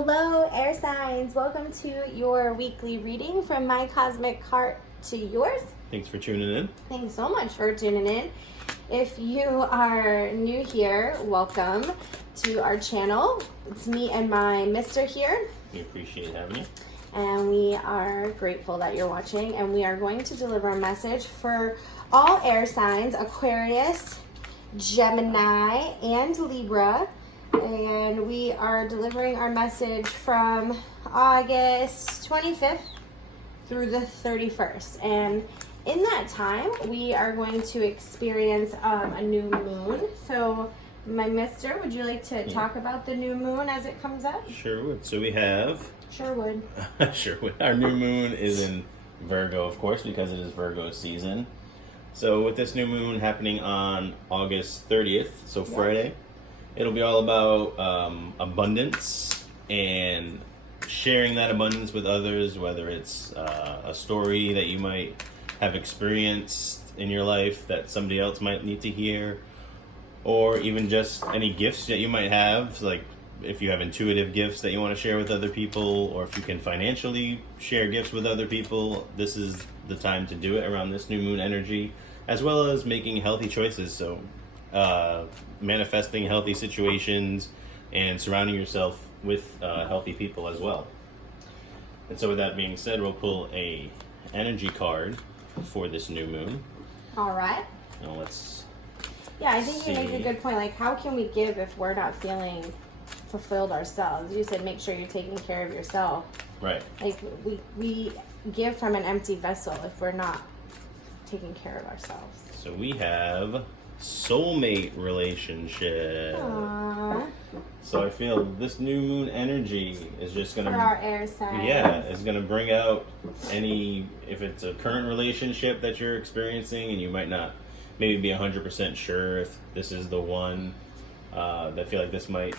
Hello, air signs. Welcome to your weekly reading from my cosmic cart to yours. Thanks for tuning in. Thanks so much for tuning in. If you are new here, welcome to our channel. It's me and my mister here. We appreciate having you. And we are grateful that you're watching. And we are going to deliver a message for all air signs, Aquarius, Gemini, and Libra. And we are delivering our message from August 25th through the 31st. And in that time, we are going to experience a new moon. So, my mister, would you like to talk about the new moon as it comes up? Sure would. So we have... Sure would. Sure would. Our new moon is in Virgo, of course, because it is Virgo season. So with this new moon happening on August 30th, so Friday, it'll be all about abundance and sharing that abundance with others, whether it's a story that you might have experienced in your life that somebody else might need to hear, or even just any gifts that you might have, like if you have intuitive gifts that you want to share with other people, or if you can financially share gifts with other people, this is the time to do it around this new moon energy, as well as making healthy choices. So manifesting healthy situations and surrounding yourself with healthy people as well. And so with that being said, we'll pull a energy card for this new moon. All right. Now let's I think you make a good point. Like, how can we give if we're not feeling fulfilled ourselves? You said make sure you're taking care of yourself. Right. Like, we give from an empty vessel if we're not taking care of ourselves. So we have soulmate relationship. Aww. So I feel this new moon energy is just gonna, for our air signs. yeah, it's gonna bring out if it's a current relationship that you're experiencing and you might not maybe be 100% sure if this is the one. I feel like this might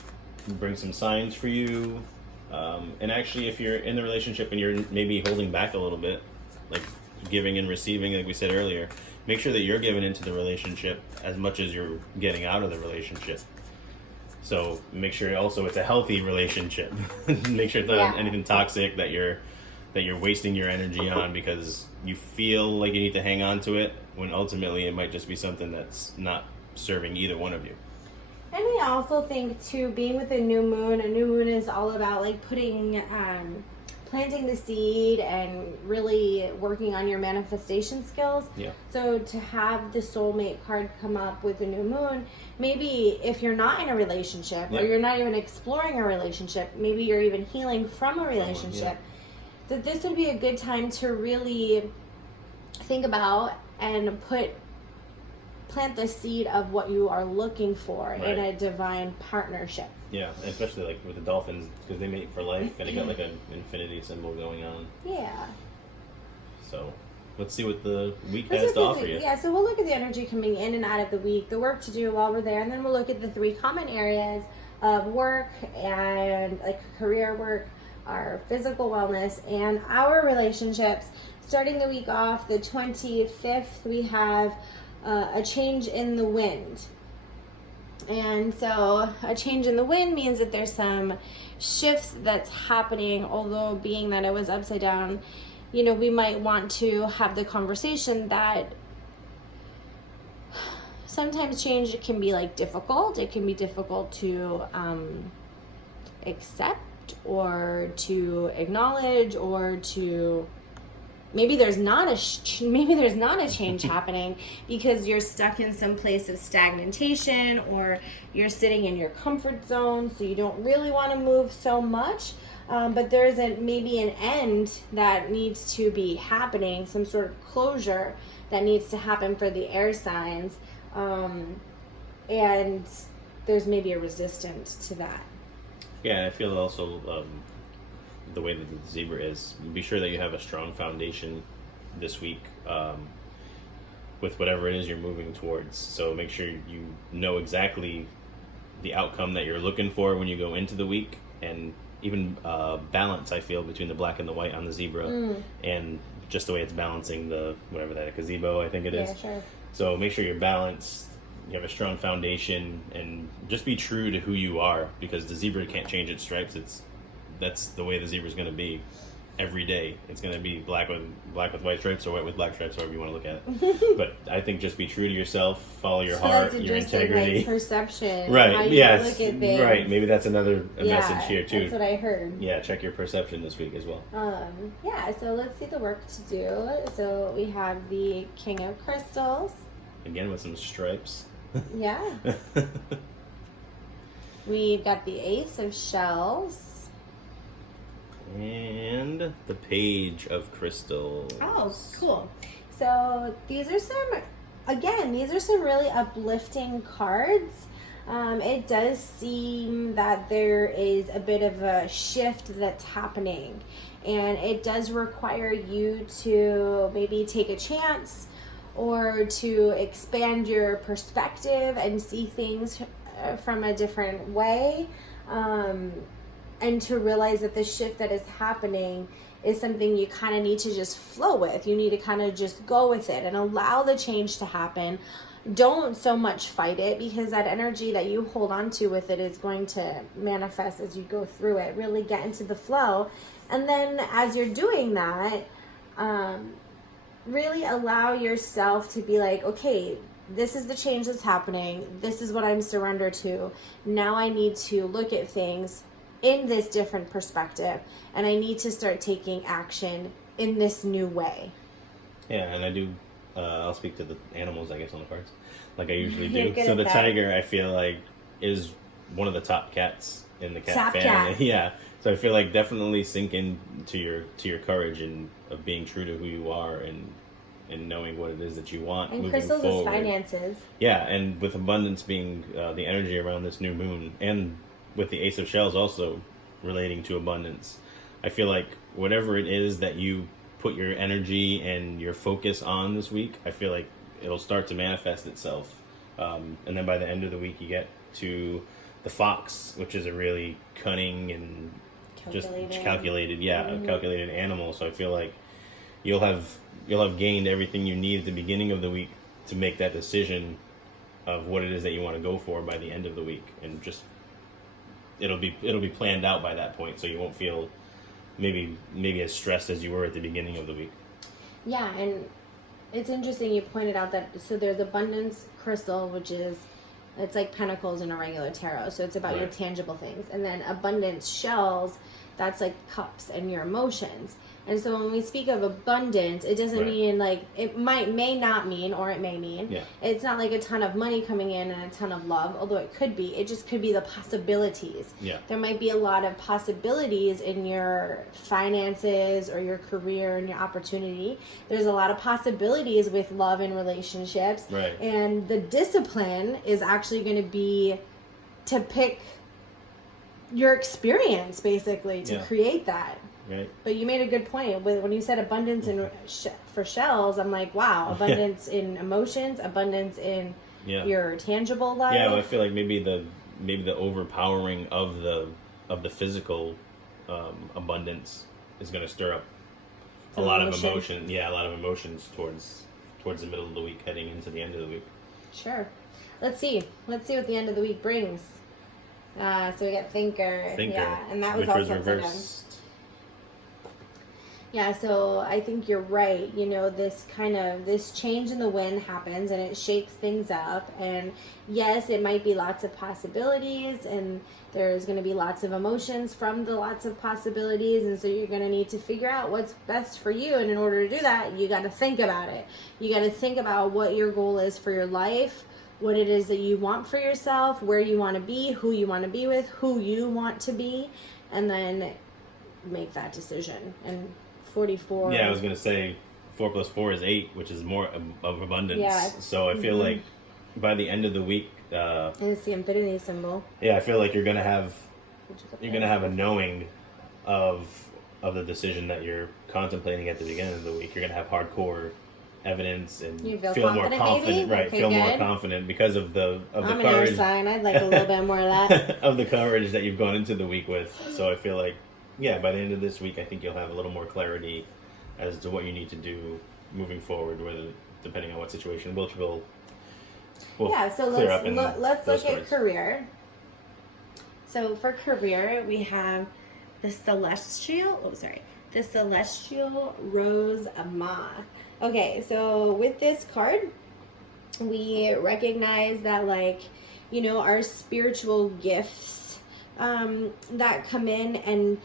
bring some signs for you. And actually, if you're in the relationship and you're maybe holding back a little bit, like giving and receiving, like we said earlier, make sure that you're giving into the relationship as much as you're getting out of the relationship. So make sure also it's a healthy relationship. Make sure it's not anything toxic that you're wasting your energy on because you feel like you need to hang on to it, when ultimately it might just be something that's not serving either one of you. And I also think too, being with a new moon is all about like putting planting the seed and really working on your manifestation skills. Yeah. So to have the soulmate card come up with a new moon, maybe if you're not in a relationship or you're not even exploring a relationship, maybe you're even healing from a relationship, that this would be a good time to really think about and plant the seed of what you are looking for in a divine partnership. Yeah, especially like with the dolphins, because they mate for life, and they got like an infinity symbol going on. Yeah. So let's see what the week has to offer you. Yeah, so we'll look at the energy coming in and out of the week, the work to do while we're there, and then we'll look at the 3 common areas of work and like career work, our physical wellness, and our relationships. Starting the week off, the 25th, we have a change in the wind. And so a change in the wind means that there's some shifts that's happening, although being that it was upside down, we might want to have the conversation that sometimes change can be like difficult. It can be difficult to accept or to acknowledge, or to maybe there's not a change happening because you're stuck in some place of stagnation, or you're sitting in your comfort zone, so you don't really want to move so much. But there's maybe an end that needs to be happening, some sort of closure that needs to happen for the air signs, and there's maybe a resistance to that. Yeah, I feel also the way that the zebra is, be sure that you have a strong foundation this week with whatever it is you're moving towards. So make sure you know exactly the outcome that you're looking for when you go into the week, and even balance, I feel, between the black and the white on the zebra, and just the way it's balancing the, whatever that, a gazebo, I think it is. Yeah, sure. So make sure you're balanced, you have a strong foundation, and just be true to who you are, because the zebra can't change its stripes. It's that's the way the zebra is going to be every day. It's going to be black with white stripes or white with black stripes, however you want to look at it. But I think just be true to yourself, follow your heart, your integrity, like perception, right? how you Yes, look at things. Right. Maybe that's another message here too. That's what I heard. Yeah, check your perception this week as well. Yeah. So let's see the work to do. So we have the King of Crystals. Again with some stripes. Yeah. We've got the Ace of Shells. And the Page of Crystals. Oh, cool. So these are some really uplifting cards. It does seem that there is a bit of a shift that's happening, and it does require you to maybe take a chance or to expand your perspective and see things from a different way, and to realize that the shift that is happening is something you kind of need to just flow with. You need to kind of just go with it and allow the change to happen. Don't so much fight it, because that energy that you hold on to with it is going to manifest as you go through it. Really get into the flow. And then as you're doing that, really allow yourself to be like, okay, this is the change that's happening. This is what I'm surrendered to. Now I need to look at things in this different perspective, and I need to start taking action in this new way. Yeah, and I do. I'll speak to the animals, I guess, on the cards, like I usually do. Good So at the that. tiger, I feel like, is one of the top cats in the cat Top family. cat. Yeah. So I feel like definitely sink into your courage and of being true to who you are and knowing what it is that you want. And moving crystals forward. is finances. Yeah, and with abundance being the energy around this new moon, and with the Ace of Shells also relating to abundance, I feel like whatever it is that you put your energy and your focus on this week, I feel like it'll start to manifest itself. And then by the end of the week, you get to the fox, which is a really cunning and Calculated. just calculated, Mm-hmm. a calculated animal. So I feel like you'll have gained everything you need at the beginning of the week to make that decision of what it is that you want to go for by the end of the week, and just it'll be planned out by that point, so you won't feel maybe as stressed as you were at the beginning of the week. Yeah, and it's interesting you pointed out that, so there's abundance crystal, which is, it's like pentacles in a regular tarot, so it's about your Right. tangible things. And then abundance shells, that's like cups and your emotions. And so when we speak of abundance, it doesn't Right. mean like, it may not mean, or it may mean, Yeah. it's not like a ton of money coming in and a ton of love, although it could be. It just could be the possibilities. Yeah. There might be a lot of possibilities in your finances or your career and your opportunity. There's a lot of possibilities with love and relationships. Right. And the discipline is actually going to be to pick your experience, basically, to Yeah. create that. Right. But you made a good point when you said abundance for shells. I'm like, wow, abundance in emotions, abundance in Yeah. your tangible life. Yeah, well, I feel like maybe the overpowering of the physical abundance is going to stir up a lot of emotion. Yeah, a lot of emotions towards the middle of the week, heading into the end of the week. Sure. Let's see what the end of the week brings. So we got Thinker. Yeah, and that was which was also reversed. Yeah, so I think you're right. You know, this change in the wind happens and it shakes things up. And yes, it might be lots of possibilities, and there's going to be lots of emotions from the lots of possibilities. And so you're going to need to figure out what's best for you. And in order to do that, you got to think about it. You got to think about what your goal is for your life, what it is that you want for yourself, where you want to be, who you want to be with, who you want to be, and then make that decision. And 44. Yeah, I was going to say 4 + 4 is 8, which is more of abundance. Yeah. So I feel like by the end of the week, and it's the infinity symbol. yeah, I feel like you're gonna have Which is a knowing of the decision that you're contemplating at the beginning of the week. You're gonna have hardcore evidence and You feel more confident, confident, maybe? right? Okay, Feel more good. confident because of the I'm an air courage sign. I'd like a little bit more of that. of the courage that you've gone into the week with. So I feel like, yeah, by the end of this week, I think you'll have a little more clarity as to what you need to do moving forward, whether depending on what situation, which will Yeah, so clear up in let's those look at stories. career. So for career, we have the celestial rose moth. Okay, so with this card, we recognize that, like, you know, our spiritual gifts that come in, and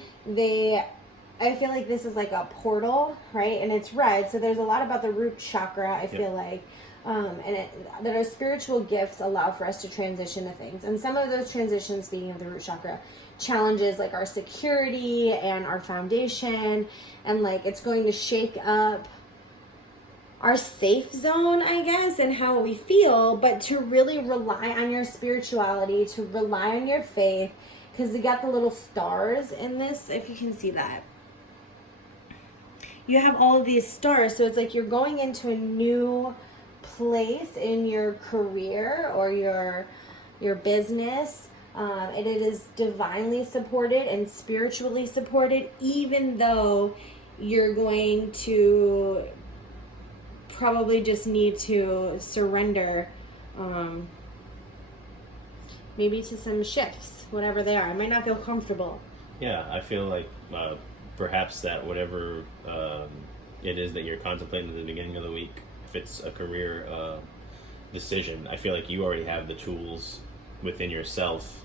I feel like this is like a portal, right? And it's red, so there's a lot about the root chakra, I feel like. That our spiritual gifts allow for us to transition to things. And some of those transitions, speaking of the root chakra, challenges like our security and our foundation, and like it's going to shake up our safe zone, I guess, and how we feel, but to really rely on your spirituality, to rely on your faith, because we got the little stars in this, if you can see that. You have all of these stars, so it's like you're going into a new place in your career or your business. And it is divinely supported and spiritually supported, even though you're going to probably just need to surrender maybe to some shifts, whatever they are. I might not feel comfortable. Yeah, I feel like perhaps that whatever it is that you're contemplating at the beginning of the week, if it's a career decision, I feel like you already have the tools within yourself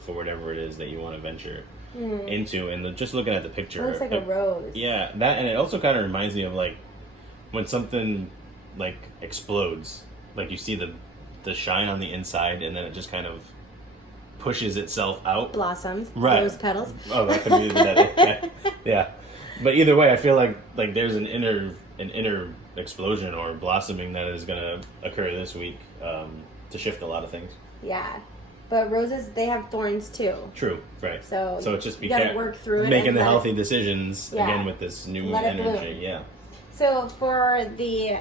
for whatever it is that you want to venture into. And just looking at the picture, it looks like a rose. Yeah, that, and it also kind of reminds me of like when something like explodes, like you see the shine on the inside, and then it just kind of pushes itself out. Blossoms, right? Rose petals. Oh, that could be that. Yeah, but either way, I feel like there's an inner explosion or blossoming that is going to occur this week to shift a lot of things. Yeah. But roses, they have thorns too. True, right. So it's just you gotta work through it. Making the healthy decisions, yeah, again, with this new moon energy. Yeah. So for the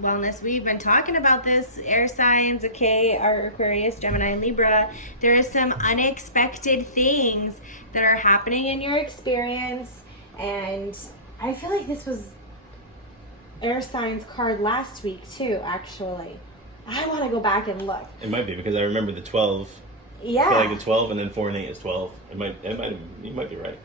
wellness, we've been talking about this, air signs, okay, our Aquarius, Gemini, and Libra. There is some unexpected things that are happening in your experience. And I feel like this was air signs card last week too, actually. I want to go back and look. It might be because I remember the 12. Yeah. I feel like the 12 and then 4 and 8 is 12. You might be right.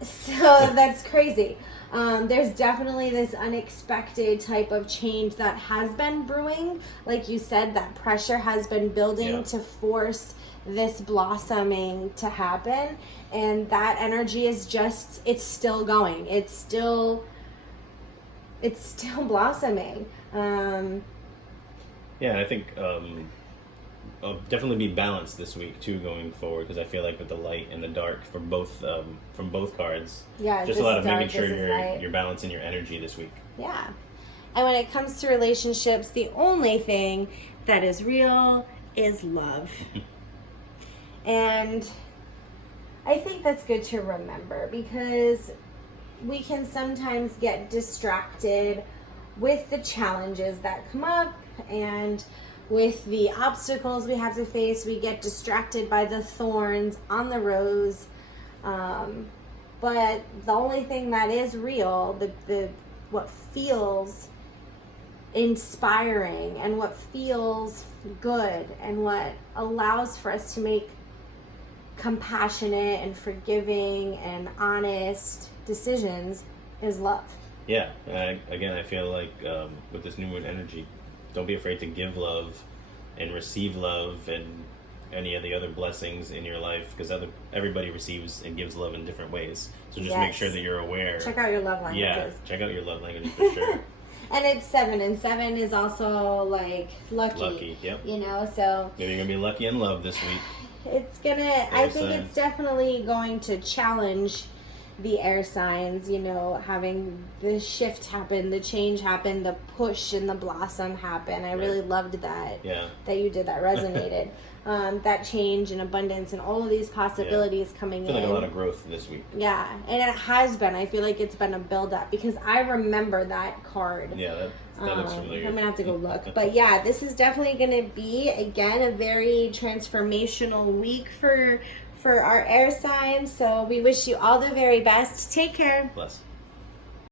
So that's crazy. There's definitely this unexpected type of change that has been brewing. Like you said, that pressure has been building to force this blossoming to happen. And that energy is just, it's still going. It's still blossoming. Yeah, I think I'll definitely be balanced this week too going forward, because I feel like with the light and the dark for both from both cards, just a lot of making sure you're balancing your energy this week. Yeah, and when it comes to relationships, the only thing that is real is love. And I think that's good to remember, because we can sometimes get distracted with the challenges that come up and with the obstacles we have to face. We get distracted by the thorns on the rose. But the only thing that is real, what feels inspiring and what feels good and what allows for us to make compassionate and forgiving and honest decisions is love. Yeah, again, I feel like with this new moon energy, don't be afraid to give love and receive love and any of the other blessings in your life, because everybody receives and gives love in different ways. So just make sure that you're aware. Check out your love languages. Yeah, check out your love languages for sure. And it's 7, and 7 is also like lucky. Lucky, yep. You know, so maybe you're gonna be lucky in love this week. I think it's definitely going to challenge the air signs, you know, having the shift happen, the change happen, the push and the blossom happen. I really loved that. Yeah. That you did, that resonated. That change and abundance and all of these possibilities coming in. I feel like a lot of growth this week. Yeah, and it has been. I feel like it's been a build-up, because I remember that card. Yeah, that looks familiar. I'm going to have to go look. But yeah, this is definitely going to be, again, a very transformational week for our air signs. So we wish you all the very best. Take care. Bless.